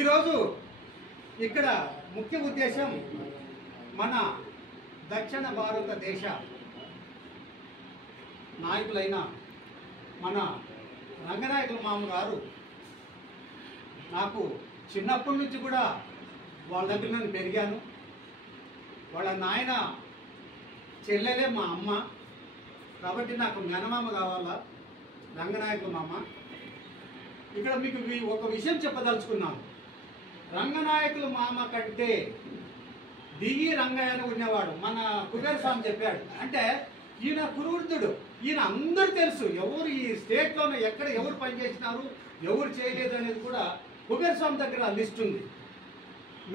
ఈరోజు ఇక్కడ ముఖ్య ఉద్దేశం మన దక్షిణ భారతదేశ నాయకులైన మన రంగనాయకుల మామ గారు నాకు చిన్నప్పటి నుంచి కూడా వాళ్ళ దగ్గర నేను పెరిగాను. వాళ్ళ నాయన చెల్లెలే మా అమ్మ కాబట్టి నాకు మేనమామ కావాలా రంగనాయకుల మామ. ఇక్కడ మీకు ఒక విషయం చెప్పదలుచుకున్నాను. రంగనాయకుల మామ కంటే దిగి రంగయ్య అని ఉన్నవాడు మన కుబేర స్వామి చెప్పాడు. అంటే ఈయన కురువృద్ధుడు, ఈయన అందరూ తెలుసు. ఎవరు ఈ స్టేట్లోనే ఎక్కడ ఎవరు పనిచేసినారు ఎవరు చేయలేదు అనేది కూడా కుబేర స్వామి దగ్గర లిస్ట్ ఉంది.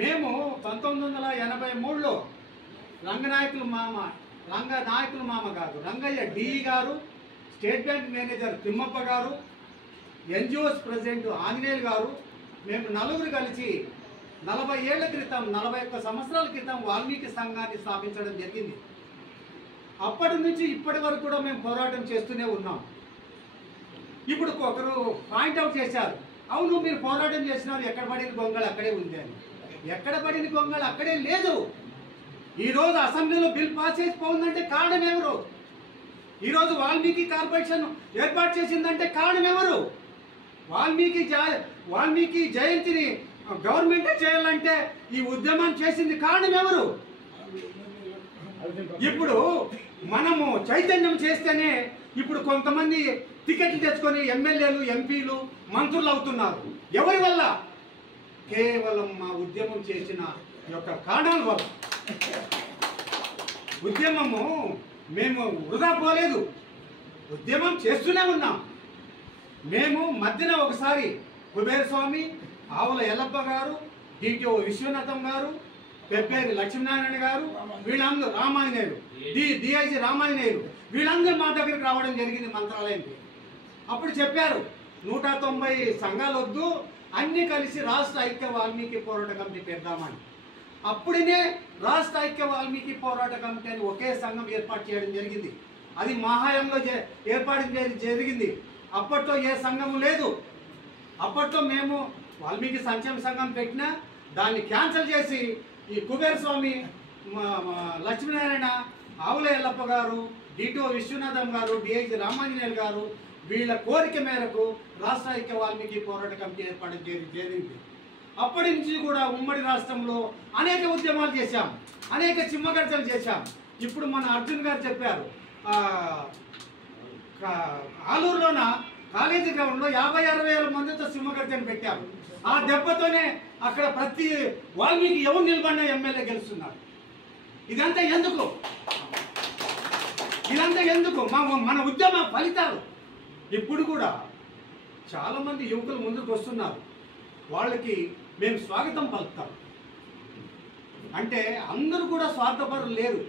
మేము 1983లో రంగనాయకుల మామ గారు రంగయ్య డిఈ గారు, స్టేట్ బ్యాంక్ మేనేజర్ తిమ్మప్ప గారు, ఎన్జిఓస్ ప్రెసిడెంట్ ఆంజనేయులు గారు, మేము నలుగురు కలిసి 40 ఏళ్ల క్రితం 41 సంవత్సరాల క్రితం వాల్మీకి సంఘాన్ని స్థాపించడం జరిగింది. అప్పటి నుంచి ఇప్పటి వరకు కూడా మేము పోరాటం చేస్తూనే ఉన్నాం. ఇప్పుడు ఒకరు పాయింట్అవుట్ చేశారు, అవును మీరు పోరాటం చేసినారు, ఎక్కడ పడిన గొంగళి అక్కడే ఉంది అని. ఎక్కడ పడిన గొంగళి అక్కడే లేదు. ఈరోజు అసెంబ్లీలో బిల్ పాస్ చేసిపోయిందంటే కారణం ఎవరు? ఈరోజు వాల్మీకి కార్పొరేషన్ ఏర్పాటు చేసిందంటే కారణం ఎవరు? వాల్మీకి జయంతిని గవర్నమెంటే చేయాలంటే ఈ ఉద్యమం చేసింది కారణం ఎవరు? ఇప్పుడు మనము చైతన్యం చేస్తేనే ఇప్పుడు కొంతమంది టికెట్లు తెచ్చుకొని ఎమ్మెల్యేలు, ఎంపీలు, మంత్రులు అవుతున్నారు. ఎవరి వల్ల? కేవలం మా ఉద్యమం చేసిన యొక్క కారణాల వల్ల. ఉద్యమము మేము వృధా పోలేదు, ఉద్యమం చేస్తూనే ఉన్నాం. మేము మధ్యన ఒకసారి కుబేర స్వామి, ఆవుల ఎల్లప్ప గారు, డిటిఓ విశ్వనాథం గారు, పెబ్బేరి లక్ష్మీనారాయణ గారు, వీళ్ళందరూ రామాంజనేయులు, డిఐజీ రామాంజనేయులు, వీళ్ళందరూ మా దగ్గరికి రావడం జరిగింది మంత్రాలయంకి. అప్పుడు చెప్పారు 190 సంఘాలు వద్దు, అన్నీ కలిసి రాష్ట్ర ఐక్య వాల్మీకి పోరాట కమిటీ పెడదామని. అప్పుడే రాష్ట్ర ఐక్య వాల్మీకి పోరాట కమిటీ అని ఒకే సంఘం ఏర్పాటు చేయడం జరిగింది. అది మహాయంలో ఏర్పాటు జరిగింది. అప్పట్లో ఏ సంఘము లేదు. అప్పట్లో మేము వాల్మీకి సంక్షేమ సంఘం పెట్టినా దాన్ని క్యాన్సిల్ చేసి ఈ కుబేర స్వామి, లక్ష్మీనారాయణ, ఆవుల ఎల్లప్ప గారు, డిటిఓ విశ్వనాథం గారు, డిఐజీ రామాంజనేయులు గారు వీళ్ళ కోరిక మేరకు రాష్ట్ర ఐక్య వాల్మీకి పోరాట కమిటీ ఏర్పాటు జరిగింది. అప్పటి నుంచి కూడా ఉమ్మడి రాష్ట్రంలో అనేక ఉద్యమాలు చేశాం, అనేక సింహగర్జనలు చేశాం. ఇప్పుడు మన అర్జున్ గారు చెప్పారు, ఆలూరులోన కాలేజీ గ్రౌండ్లో 50-60 వేల మందితో సింహగర్జన పెట్టారు. ఆ దెబ్బతోనే అక్కడ ప్రతి వాల్మీకి ఎవరు నిలబడిన ఎమ్మెల్యే గెలుస్తున్నారు. ఇదంతా ఎందుకు? మన ఉద్యమ ఫలితాలు. ఇప్పుడు కూడా చాలామంది యువకులు ముందుకు వస్తున్నారు, వాళ్ళకి మేము స్వాగతం పలుకుతాం. అంటే అందరూ కూడా స్వార్థపరులు లేరు.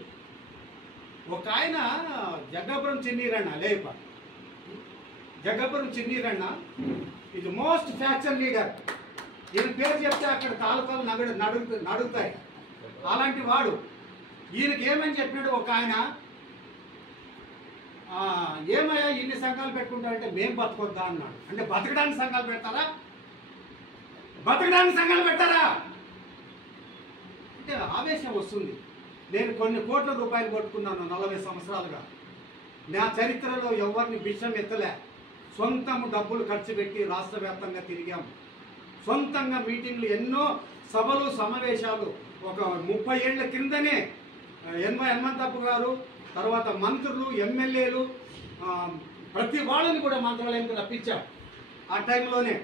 ఒక ఆయన జగ్గాపురం చిన్నీరన్న లేప, జగ్గాపురం చిన్నీరన్న ఇది మోస్ట్ ఫ్యాక్షన్ లీడర్. ఈయన పేరు చెప్తే అక్కడ తాలూకాలు నడుగుతాయి. అలాంటి వాడు. ఈయనకి ఏమని చెప్పినాడు ఒక ఆయన, ఏమయ్యా ఇన్ని సంఘాలు పెట్టుకుంటారంటే మేము బతకొద్దా అన్నాడు. అంటే బతకడానికి సంఘాలు పెడతారా? అంటే ఆవేశం వస్తుంది. నేను కొన్ని కోట్ల రూపాయలు కొట్టుకున్నాను 40 సంవత్సరాలుగా. నా చరిత్రలో ఎవరిని బిచ్చం ఎత్తలే. సొంతము డబ్బులు ఖర్చు పెట్టి రాష్ట్ర వ్యాప్తంగా తిరిగాం. సొంతంగా మీటింగ్లు, ఎన్నో సభలు, సమావేశాలు. ఒక 30 ఏళ్ల క్రిందనే హనుమంతప్ప గారు, తర్వాత మంత్రులు, ఎమ్మెల్యేలు, ప్రతి వాళ్ళని కూడా మంత్రాలయంకి రప్పించాం ఆ టైంలోనే.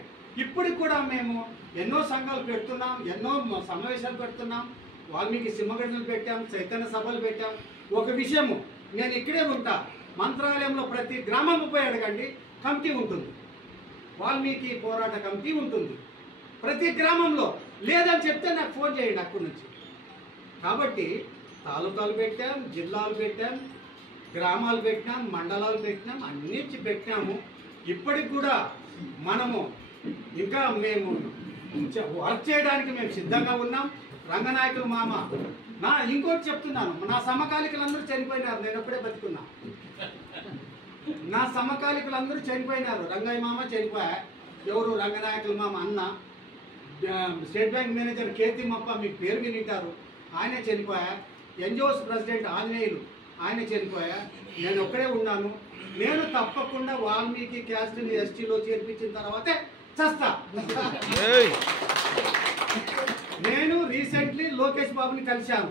ఇప్పటికి కూడా మేము ఎన్నో సంఘాలు పెడుతున్నాం, ఎన్నో సమావేశాలు పెడుతున్నాం, వాల్మీకి సింహగర్జనలు పెట్టాం, చైతన్య సభలు పెట్టాం. ఒక విషయము, నేను ఇక్కడే ఉంటా, మంత్రాలయంలో ప్రతి గ్రామం పోయి అడగండి, కమిటీ ఉంటుంది, వాల్మీకి పోరాట కమిటీ ఉంటుంది ప్రతి గ్రామంలో. లేదని చెప్తే నాకు ఫోన్ చేయండి అక్కడి నుంచి. కాబట్టి తాలూకాలు పెట్టాం, జిల్లాలు పెట్టాం, గ్రామాలు పెట్టినాం, మండలాలు పెట్టినాం, అన్నింటి పెట్టినాము. ఇప్పటికి కూడా మనము ఇంకా మేము వర్క్ చేయడానికి మేము సిద్ధంగా ఉన్నాం. రంగనాయకుల మామ ఇంకోటి చెప్తున్నాను, నా సమకాలికులందరూ చనిపోయినారు, నేను ఎప్పుడే బతుకున్నా. నా సమకాలికులందరూ చనిపోయినారు. రంగయ్య మామ చనిపోయా, ఎవరు రంగనాయకుల మామ అన్న, స్టేట్ బ్యాంక్ మేనేజర్ కేతిమప్ప మీకు పేరు వినింటారు, ఆయనే చనిపోయా. ఎన్జిఓస్ ప్రెసిడెంట్ ఆంజనేయులు ఆయన చనిపోయా. నేను ఒక్కడే ఉన్నాను. నేను తప్పకుండా వాల్మీకి క్యాస్ట్ని ఎస్టీలో చేర్పించిన తర్వాతే చస్తా. నేను రీసెంట్లీ లోకేష్ బాబుని కలిశాను,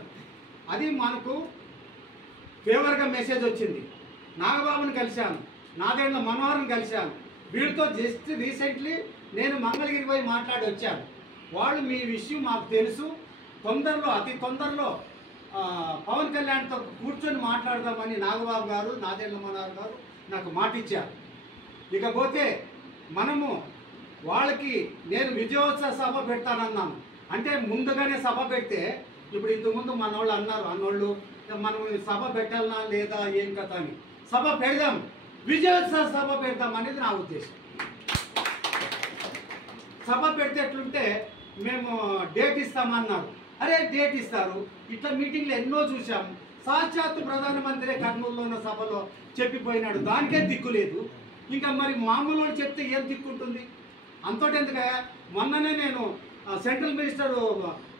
అది మనకు ఫేవర్గా మెసేజ్ వచ్చింది. నాగబాబుని కలిశాను, నాదేళ్ల మనోహర్ని కలిశాను. వీళ్ళతో జస్ట్ రీసెంట్లీ నేను మంగళగిరి పోయి మాట్లాడి వచ్చాను. వాళ్ళు మీ విషయం మాకు తెలుసు, తొందరలో అతి తొందరలో పవన్ కళ్యాణ్తో కూర్చొని మాట్లాడదామని నాగబాబు గారు, నాదేళ్ల మనోహర్ గారు నాకు మాట ఇచ్చారు. ఇకపోతే మనము వాళ్ళకి నేను విజయోత్సవ సభ పెడతానన్నాను. అంటే ముందుగానే సభ పెడితే, ఇప్పుడు ఇంతకుముందు మన వాళ్ళు అన్నోళ్ళు మనం సభ పెట్టాలనా లేదా ఏం కథ అని. సభ పెడదాం, విజయోత్సవ సభ పెడదాం అనేది నా ఉద్దేశం. సభ పెడితే ఎట్లుంటే మేము డేట్ ఇస్తామన్నారు. అరే డేట్ ఇస్తారు, ఇట్లా మీటింగ్లు ఎన్నో చూసాం. సాక్షాత్తు ప్రధానమంత్రి కర్నూలులో ఉన్న సభలో చెప్పిపోయినాడు, దానికే దిక్కు లేదు. ఇంకా మరి మామూలు చెప్తే ఏం దిక్కుంటుంది? అంతటి ఎందుకయ్యా. మొన్ననే నేను సెంట్రల్ మినిస్టర్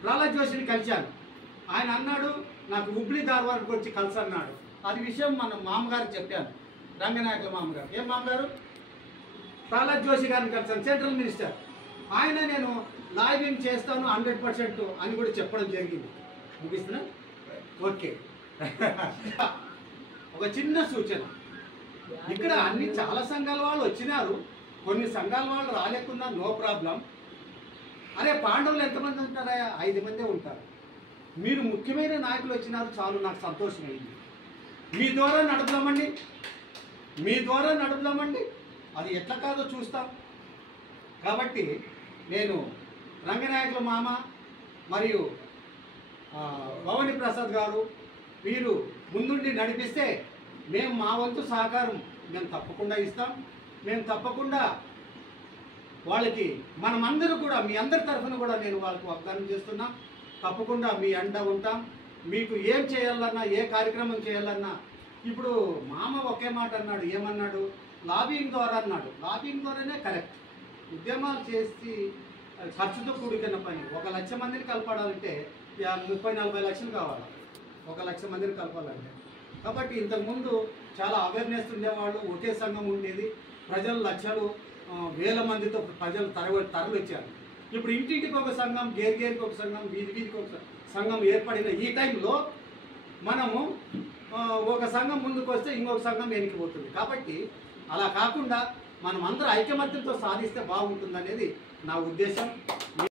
ప్రహ్లాద్ జోషిని కలిశాను. ఆయన అన్నాడు నాకు హుబ్లీ ధార్వాడ్కి వచ్చి కలిసన్నాడు. అది విషయం మన మామగారికి చెప్పాను, రంగనాయకుల మామగారు. ఏం మామగారు? ప్రహ్లాద్ జోషి గారిని కలిసాను, సెంట్రల్ మినిస్టర్. ఆయన నేను లాబింగ్ చేస్తాను 100% అని కూడా చెప్పడం జరిగింది. ముగిస్తున్నా? ఓకే. ఒక చిన్న సూచన, ఇక్కడ అన్ని చాలా సంఘాల వాళ్ళు వచ్చినారు, కొన్ని సంఘాల వాళ్ళు రాలేకున్నా నో ప్రాబ్లం. అరే పాండవులు ఎంతమంది ఉంటారా? 5 మందే ఉంటారు. మీరు ముఖ్యమైన నాయకులు వచ్చినారు, చాలు నాకు సంతోషమైంది. మీ ద్వారా నడుపుదామండి, అది ఎట్లా కాదో చూస్తాం. కాబట్టి నేను రంగనాయకుల మామ మరియు భవానీ ప్రసాద్ గారు వీరు ముందుండి నడిపిస్తే మేము మా వంతు సహకారం మేము తప్పకుండా ఇస్తాం. మేము తప్పకుండా వాళ్ళకి మనమందరూ కూడా మీ అందరి తరఫున కూడా నేను వాళ్ళకి వాగ్దానం చేస్తున్నా, తప్పకుండా మీ అండ ఉంటాం. మీకు ఏం చేయాలన్నా, ఏ కార్యక్రమం చేయాలన్నా, ఇప్పుడు మామ ఒకే మాట అన్నాడు. ఏమన్నాడు? లాబింగ్ ద్వారా అన్నాడు. లాబింగ్ ద్వారానే కరెక్ట్. ఉద్యమాలు చేసి ఖర్చుతో కూడుకున్న పని. 1 లక్ష మందిని కలపడాలంటే 30-40 లక్షలు కావాలి 1 లక్ష మందిని కలపాలంటే. కాబట్టి ఇంతకుముందు చాలా అవేర్నెస్ ఉండేవాళ్ళు, ఒకే సంఘం ఉండేది, ప్రజలు లక్షలు వేల మందితో ప్రజలు తరలి వచ్చారు. ఇప్పుడు ఇంటింటికి ఒక సంఘం, గేరికి ఒక సంఘం, వీధికి ఒక సంఘం ఏర్పడిన ఈ టైంలో మనము ఒక సంఘం ముందుకు వస్తే ఇంకొక సంఘం వెనక్కిపోతుంది. కాబట్టి అలా కాకుండా మనం అందరూ ఐకమత్యంతో సాధిస్తే బాగుంటుందనేది నా ఉద్దేశం.